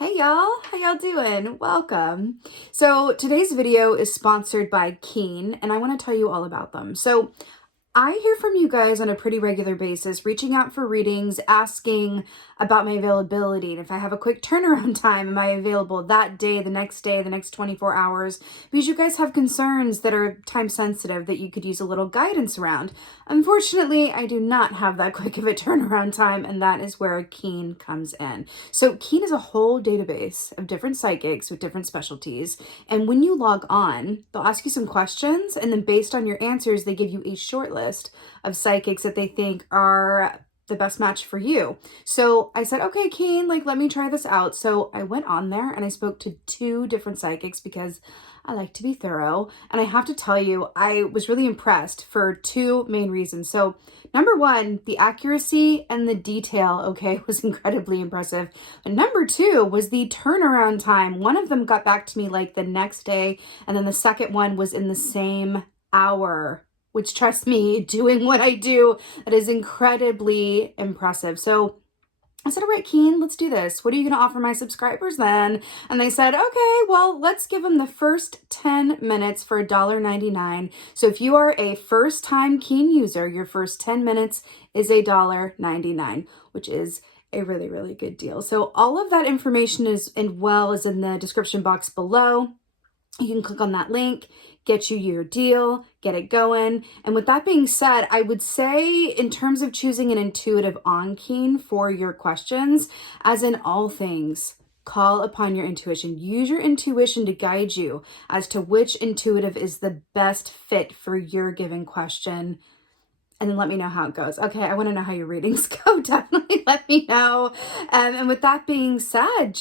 Hey y'all, how y'all doing? Welcome. So today's video is sponsored by Keen, and I want to tell you all about them. So I hear from you guys on a pretty regular basis, reaching out for readings, asking about my availability. And if I have a quick turnaround time, am I available that day, the next 24 hours? Because you guys have concerns that are time sensitive that you could use a little guidance around. Unfortunately, I do not have that quick of a turnaround time, and that is where Keen comes in. So Keen is a whole database of different psychics with different specialties. And when you log on, they'll ask you some questions, and then based on your answers, they give you a short list of psychics that they think are the best match for you. So I said, okay, Keen, let me try this out. So I went on there and I spoke to two different psychics because I like to be thorough. And I have to tell you, I was really impressed for two main reasons. So number one, the accuracy and the detail, okay, was incredibly impressive. And number two was the turnaround time. One of them got back to me like the next day, and then the second one was in the same hour, which, trust me, doing what I do, that is incredibly impressive. So I said, all right, Keen, let's do this. What are you going to offer my subscribers then? And they said, okay, well, let's give them the first 10 minutes for $1.99. So if you are a first-time Keen user, your first 10 minutes is $1.99, which is a really, really good deal. So all of that information is in the description box below. You can click on that link, get you your deal, get it going. And with that being said, I would say in terms of choosing an intuitive on Keen for your questions, as in all things, call upon your intuition. Use your intuition to guide you as to which intuitive is the best fit for your given question. And then let me know how it goes. Okay, I want to know how your readings go. Definitely let me know. And with that being said,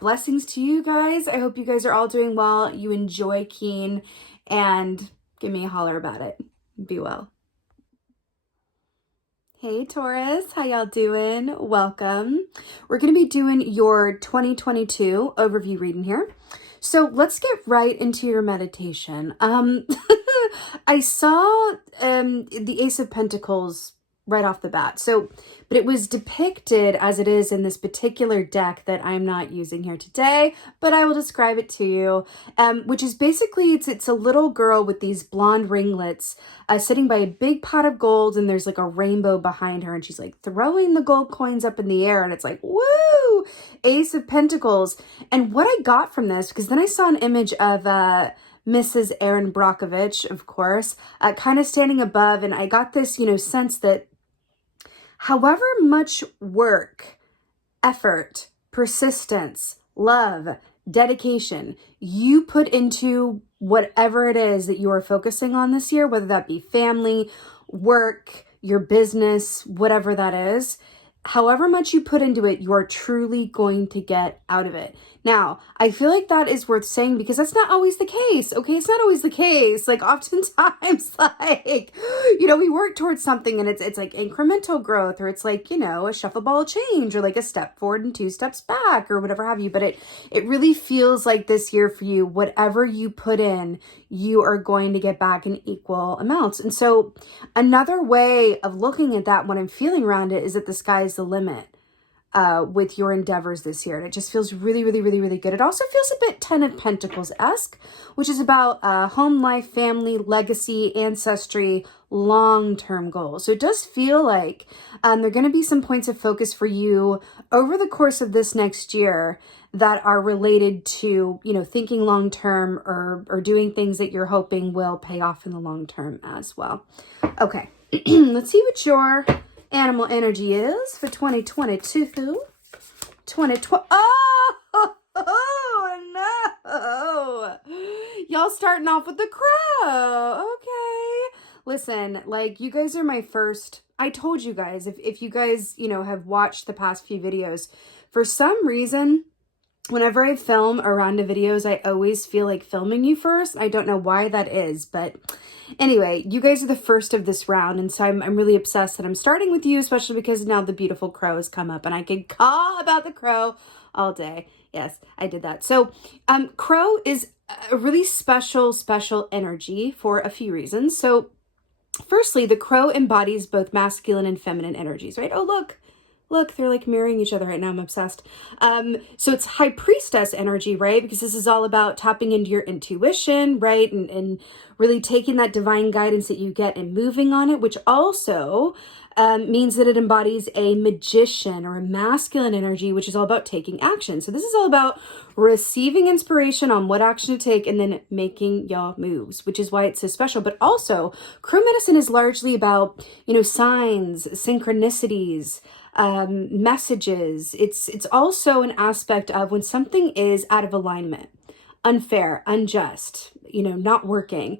blessings to you guys. I hope you guys are all doing well. You enjoy Keen, and give me a holler about it. Be well. Hey Taurus, how y'all doing? Welcome. We're going to be doing your 2022 overview reading here. So let's get right into your meditation. I saw the Ace of Pentacles right off the bat. But it was depicted as it is in this particular deck that I'm not using here today, but I will describe it to you, which is basically, it's a little girl with these blonde ringlets sitting by a big pot of gold, and there's like a rainbow behind her, and she's like throwing the gold coins up in the air, and it's like, woo, Ace of Pentacles. And what I got from this, because then I saw an image of Mrs. Erin Brockovich, of course, kind of standing above, and I got this, sense that however much work, effort, persistence, love, dedication you put into whatever it is that you are focusing on this year, whether that be family, work, your business, whatever that is, however much you put into it, you are truly going to get out of it. Now, I feel like that is worth saying because that's not always the case, okay? It's not always the case. Like, oftentimes, we work towards something and it's like incremental growth, or it's like, a shuffle ball change, or like a step forward and 2 steps back, or whatever have you. But it really feels like this year for you, whatever you put in, you are going to get back in equal amounts. And so another way of looking at that, what I'm feeling around it, is that the sky's the limit with your endeavors this year. And it just feels really, really, really, really good. It also feels a bit 10 of Pentacles-esque, which is about home life, family, legacy, ancestry, long-term goals. So it does feel like there are going to be some points of focus for you over the course of this next year that are related to, thinking long-term or doing things that you're hoping will pay off in the long term as well. Okay, let's see what your animal energy is for 2022. 2020. Oh, no. Y'all starting off with the crow. Okay. Listen, you guys are my first. I told you guys, if you guys, have watched the past few videos, for some reason, whenever I film a round of videos, I always feel like filming you first. I don't know why that is, but anyway, you guys are the first of this round, and so I'm really obsessed that I'm starting with you, especially because now the beautiful crow has come up, and I could call about the crow all day. Yes, I did that. So, crow is a really special energy for a few reasons. So, firstly, the crow embodies both masculine and feminine energies, right? Oh, look, Look, they're like mirroring each other right now. I'm obsessed. So it's high priestess energy, right? Because this is all about tapping into your intuition, right? And really taking that divine guidance that you get and moving on it, which also means that it embodies a magician or a masculine energy, which is all about taking action. So this is all about receiving inspiration on what action to take and then making your moves, which is why it's so special. But also, crow medicine is largely about, signs, synchronicities, messages. It's also an aspect of when something is out of alignment, unfair, unjust, not working.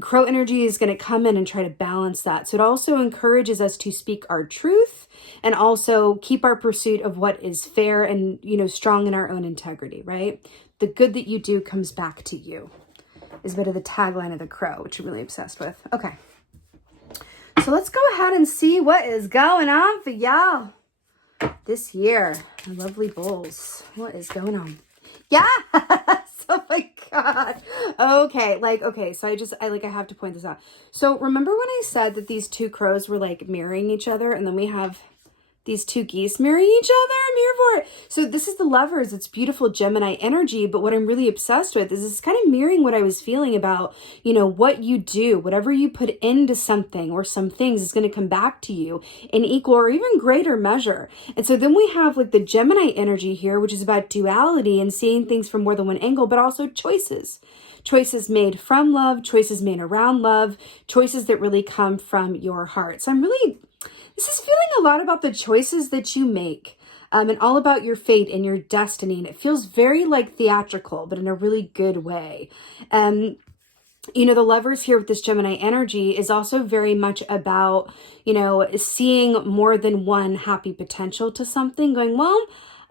Crow energy is going to come in and try to balance that. So it also encourages us to speak our truth and also keep our pursuit of what is fair and, strong in our own integrity, right? The good that you do comes back to you is a bit of the tagline of the crow, which I'm really obsessed with. Okay. So let's go ahead and see what is going on for y'all this year. My lovely bulls. What is going on? Yes! Oh my God. Okay. So I have to point this out. So remember when I said that these two crows were like mirroring each other, and then we have these two geese mirroring each other? I'm here for it. So this is the Lovers. It's beautiful Gemini energy. But what I'm really obsessed with is it's kind of mirroring what I was feeling about, what you do, whatever you put into something or some things is going to come back to you in equal or even greater measure. And so then we have like the Gemini energy here, which is about duality and seeing things from more than one angle, but also choices. Choices made from love, choices made around love, choices that really come from your heart. So this is feeling a lot about the choices that you make and all about your fate and your destiny. And it feels very like theatrical, but in a really good way. The Lovers here with this Gemini energy is also very much about, seeing more than one happy potential to something, going, well,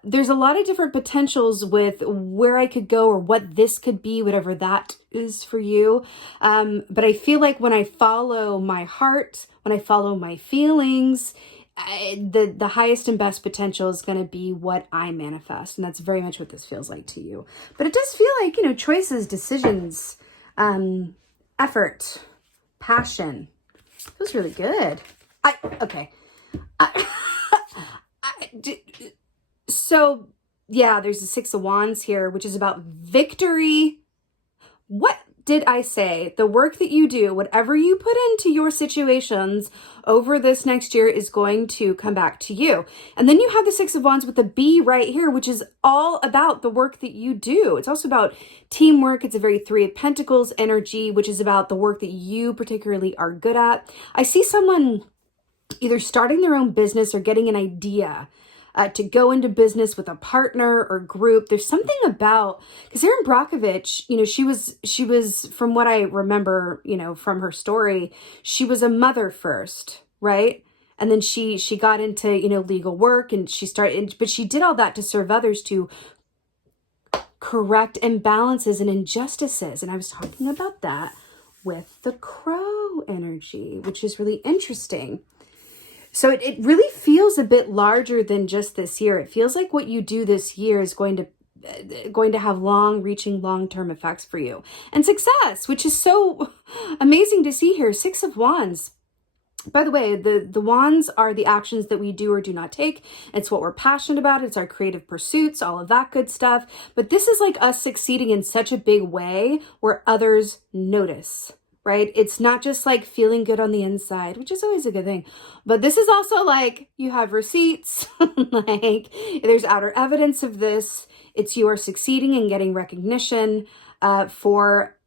there's a lot of different potentials with where I could go or what this could be, whatever that is for you. But I feel like when I follow my heart, when I follow my feelings, the highest and best potential is going to be what I manifest. And that's very much what this feels like to you. But it does feel like, choices, decisions, effort, passion. It feels really good. So yeah, there's the Six of Wands here, which is about victory. What did I say? The work that you do, whatever you put into your situations over this next year is going to come back to you. And then you have the Six of Wands with the B right here, which is all about the work that you do. It's also about teamwork. It's a very Three of Pentacles energy, which is about the work that you particularly are good at. I see someone either starting their own business or getting an idea to go into business with a partner or group. There's something about, because Erin Brockovich, she was, from what I remember, from her story, she was a mother first, right? And then she got into, legal work and but she did all that to serve others, to correct imbalances and injustices. And I was talking about that with the crow energy, which is really interesting. So it really feels a bit larger than just this year. It feels like what you do this year is going to have long-reaching, long-term effects for you. And success, which is so amazing to see here. Six of Wands. By the way, the wands are the actions that we do or do not take. It's what we're passionate about. It's our creative pursuits, all of that good stuff. But this is like us succeeding in such a big way where others notice. Right? It's not just like feeling good on the inside, which is always a good thing. But this is also like you have receipts, like there's outer evidence of this. It's you are succeeding and getting recognition for,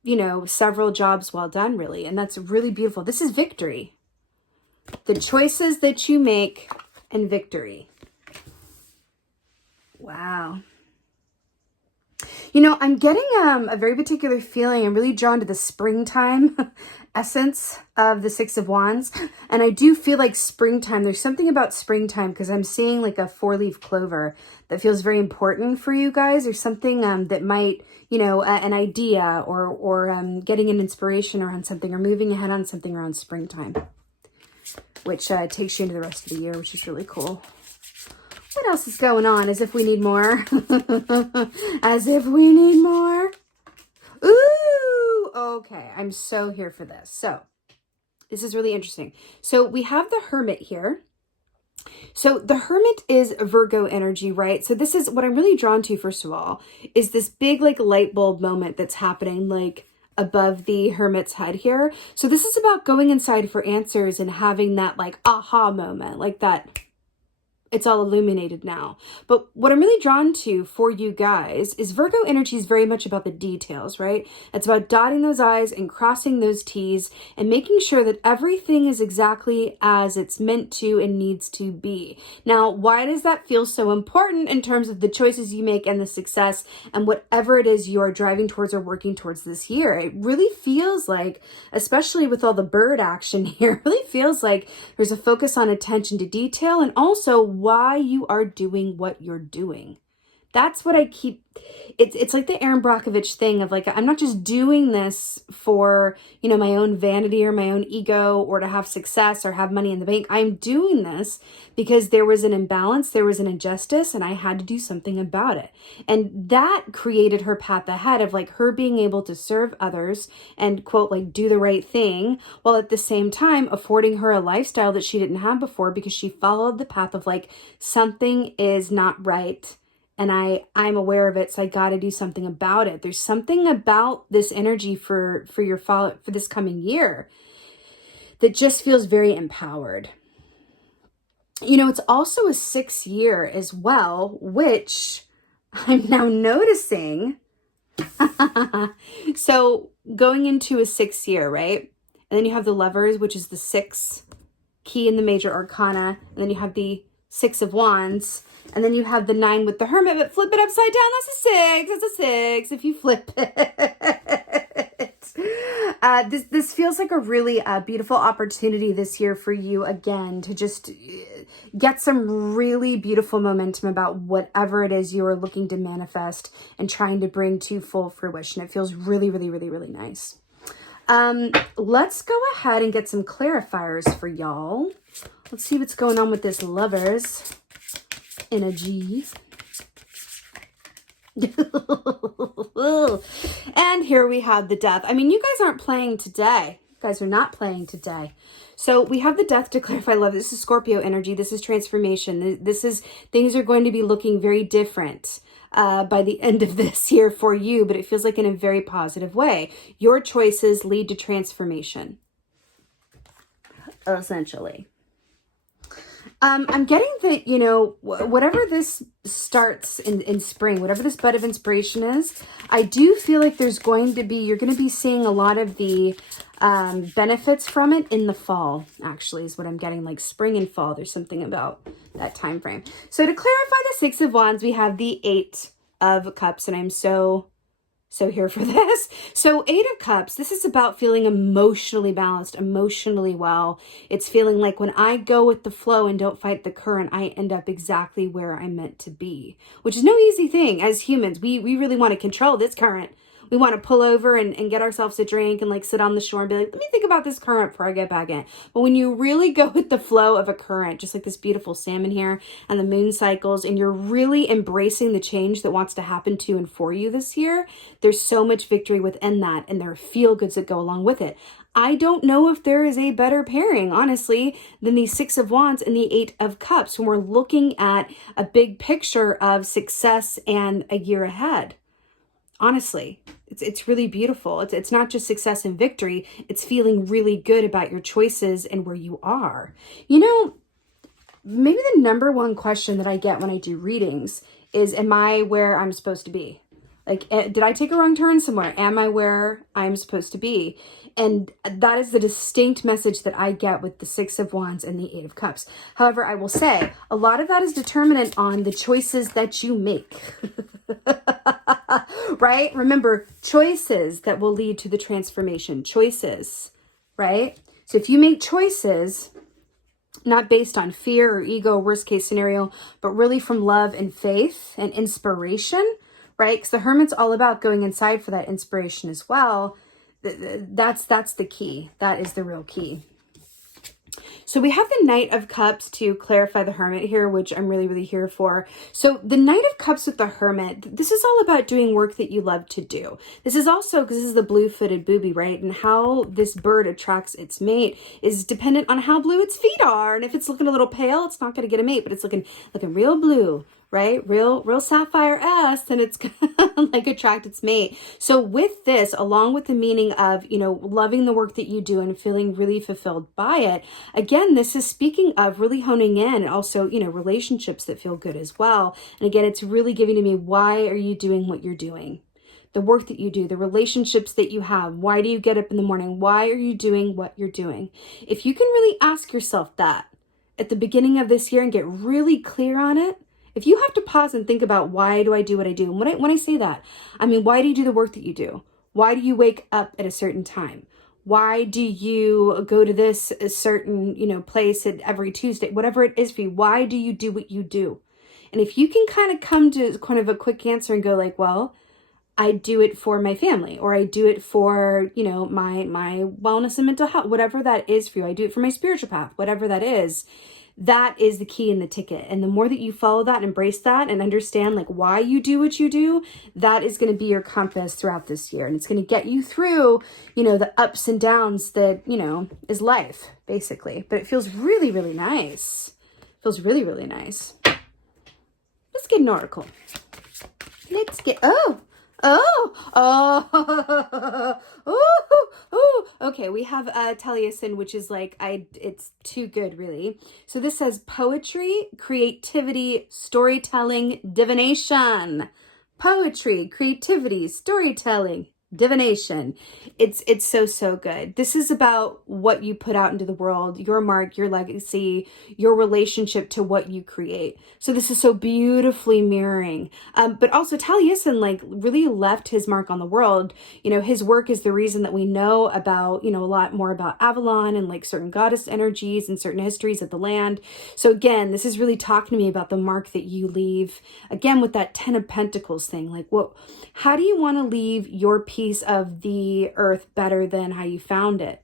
several jobs well done, really. And that's really beautiful. This is victory. The choices that you make and victory. Wow. I'm getting a very particular feeling. I'm really drawn to the springtime essence of the Six of Wands. And I do feel like springtime. There's something about springtime because I'm seeing like a 4-leaf clover that feels very important for you guys. There's something that might, an idea or getting an inspiration around something or moving ahead on something around springtime, which takes you into the rest of the year, which is really cool. What else is going on? As if we need more. As if we need more. Ooh, okay. I'm so here for this. So, this is really interesting. So, we have the Hermit here. So the Hermit is Virgo energy, right? So this is what I'm really drawn to, first of all, is this big like light bulb moment that's happening like above the Hermit's head here. So this is about going inside for answers and having that like aha moment, like that it's all illuminated now. But what I'm really drawn to for you guys is Virgo energy is very much about the details, right? It's about dotting those I's and crossing those T's and making sure that everything is exactly as it's meant to and needs to be. Now, why does that feel so important in terms of the choices you make and the success and whatever it is you are driving towards or working towards this year? It really feels like, especially with all the bird action here, it really feels like there's a focus on attention to detail and also why you are doing what you're doing. That's what I keep, it's like the Aaron Brockovich thing of like, I'm not just doing this for, you know, my own vanity or my own ego or to have success or have money in the bank. I'm doing this because there was an imbalance, there was an injustice, and I had to do something about it. And that created her path ahead of like her being able to serve others and quote, like do the right thing, while at the same time affording her a lifestyle that she didn't have before because she followed the path of like, something is not right. And I'm aware of it, so I got to do something about it. There's something about this energy for this coming year that just feels very empowered. You know, it's also a 6th year as well, which I'm now noticing. So going into a 6th year, right? And then you have the Lovers, which is the 6th key in the major arcana. And then you have the 6 of Wands. And then you have the 9 with the Hermit, but flip it upside down. That's a 6. That's a 6 if you flip it. This feels like a really beautiful opportunity this year for you, again, to just get some really beautiful momentum about whatever it is you are looking to manifest and trying to bring to full fruition. It feels really, really, really, really nice. Let's go ahead and get some clarifiers for y'all. Let's see what's going on with this Lovers energy. And here we have the Death. I mean, you guys aren't playing today. You guys are not playing today. So we have the Death to clarify love. This is Scorpio energy. This is transformation. This is things are going to be looking very different by the end of this year for you, but it feels like in a very positive way. Your choices lead to transformation, essentially. I'm getting that, you know, whatever this starts in spring, whatever this bud of inspiration is, I do feel like you're going to be seeing a lot of the benefits from it in the fall, actually, is what I'm getting, like spring and fall. There's something about that time frame. So to clarify the 6 of Wands, we have the 8 of Cups, and I'm so here for this. So 8 of Cups, this is about feeling emotionally balanced, emotionally well. It's feeling like when I go with the flow and don't fight the current, I end up exactly where I'm meant to be, which is no easy thing as humans. We really want to control this current. We want to pull over and get ourselves a drink and like sit on the shore and be like, let me think about this current before I get back in. But when you really go with the flow of a current, just like this beautiful salmon here and the moon cycles, and you're really embracing the change that wants to happen to and for you this year, there's so much victory within that, and there are feel goods that go along with it. I don't know if there is a better pairing, honestly, than the 6 of Wands and the 8 of Cups when we're looking at a big picture of success and a year ahead. Honestly, it's really beautiful. It's not just success and victory. It's feeling really good about your choices and where you are. You know, maybe the number one question that I get when I do readings is, am I where I'm supposed to be? Like, did I take a wrong turn somewhere? Am I where I'm supposed to be? And that is the distinct message that I get with the 6 of Wands and the 8 of Cups. However, I will say a lot of that is determinant on the choices that you make. Right? Remember, choices that will lead to the transformation. Choices, right? So if you make choices, not based on fear or ego, worst case scenario, but really from love and faith and inspiration, right? Because the Hermit's all about going inside for that inspiration as well. That's the key. That is the real key. So we have the Knight of Cups to clarify the Hermit here, which I'm really, really here for. So the Knight of Cups with the Hermit, this is all about doing work that you love to do. This is also, because this is the blue-footed booby, right? And how this bird attracts its mate is dependent on how blue its feet are. And if it's looking a little pale, it's not going to get a mate, but it's looking real blue, right? Real sapphire-esque, and it's gonna like attract its mate. So with this, along with the meaning of, you know, loving the work that you do and feeling really fulfilled by it, again, this is speaking of really honing in, and also, you know, relationships that feel good as well. And again, it's really giving to me, why are you doing what you're doing? The work that you do, the relationships that you have. Why do you get up in the morning? Why are you doing what you're doing? If you can really ask yourself that at the beginning of this year and get really clear on it, if you have to pause and think about, why do I do what I do? And when I say that, I mean, why do you do the work that you do? Why do you wake up at a certain time? Why do you go to this a certain, you know, place at every Tuesday? Whatever it is for you, why do you do what you do? And if you can kind of come to kind of a quick answer and go like, well, I do it for my family, or I do it for, you know, my wellness and mental health, whatever that is for you. I do it for my spiritual path, whatever that is. That is the key in the ticket. And the more that you follow that and embrace that and understand like why you do what you do, that is going to be your compass throughout this year. And it's going to get you through, you know, the ups and downs that, you know, is life basically. But it feels really, really nice. It feels really, really nice. Let's get an oracle. Let's get, okay, we have Taliesin, which is like, it's too good, really. So this says poetry, creativity, storytelling, divination. Poetry, creativity, storytelling, divination. It's so good. This is about what you put out into the world, your mark, your legacy, your relationship to what you create. So this is so beautifully mirroring. But also Taliesin like really left his mark on the world. You know, his work is the reason that we know about, you know, a lot more about Avalon and like certain goddess energies and certain histories of the land. So again, this is really talking to me about the mark that you leave. Again, with that 10 of Pentacles thing, like how do you want to leave your piece of the earth better than how you found it?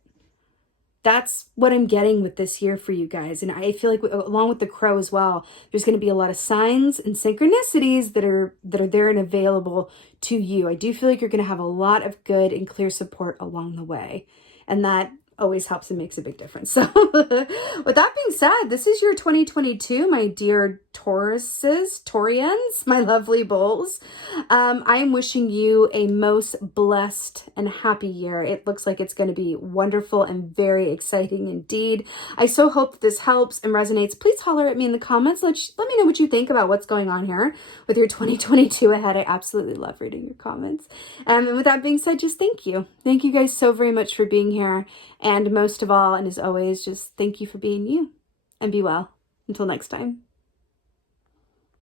That's what I'm getting with this year for you guys. And I feel like along with the crow as well, there's going to be a lot of signs and synchronicities that are there and available to you. I do feel like you're going to have a lot of good and clear support along the way. And that always helps and makes a big difference. So with that being said, this is your 2022, my dear Taurians, my lovely bulls. I am wishing you a most blessed and happy year. It looks like it's going to be wonderful and very exciting indeed. I so hope this helps and resonates. Please holler at me in the comments. Let me know what you think about what's going on here with your 2022 ahead. I absolutely love reading your comments. And with that being said, just thank you. Thank you guys so very much for being here. And most of all, and as always, just thank you for being you, and be well. Until next time.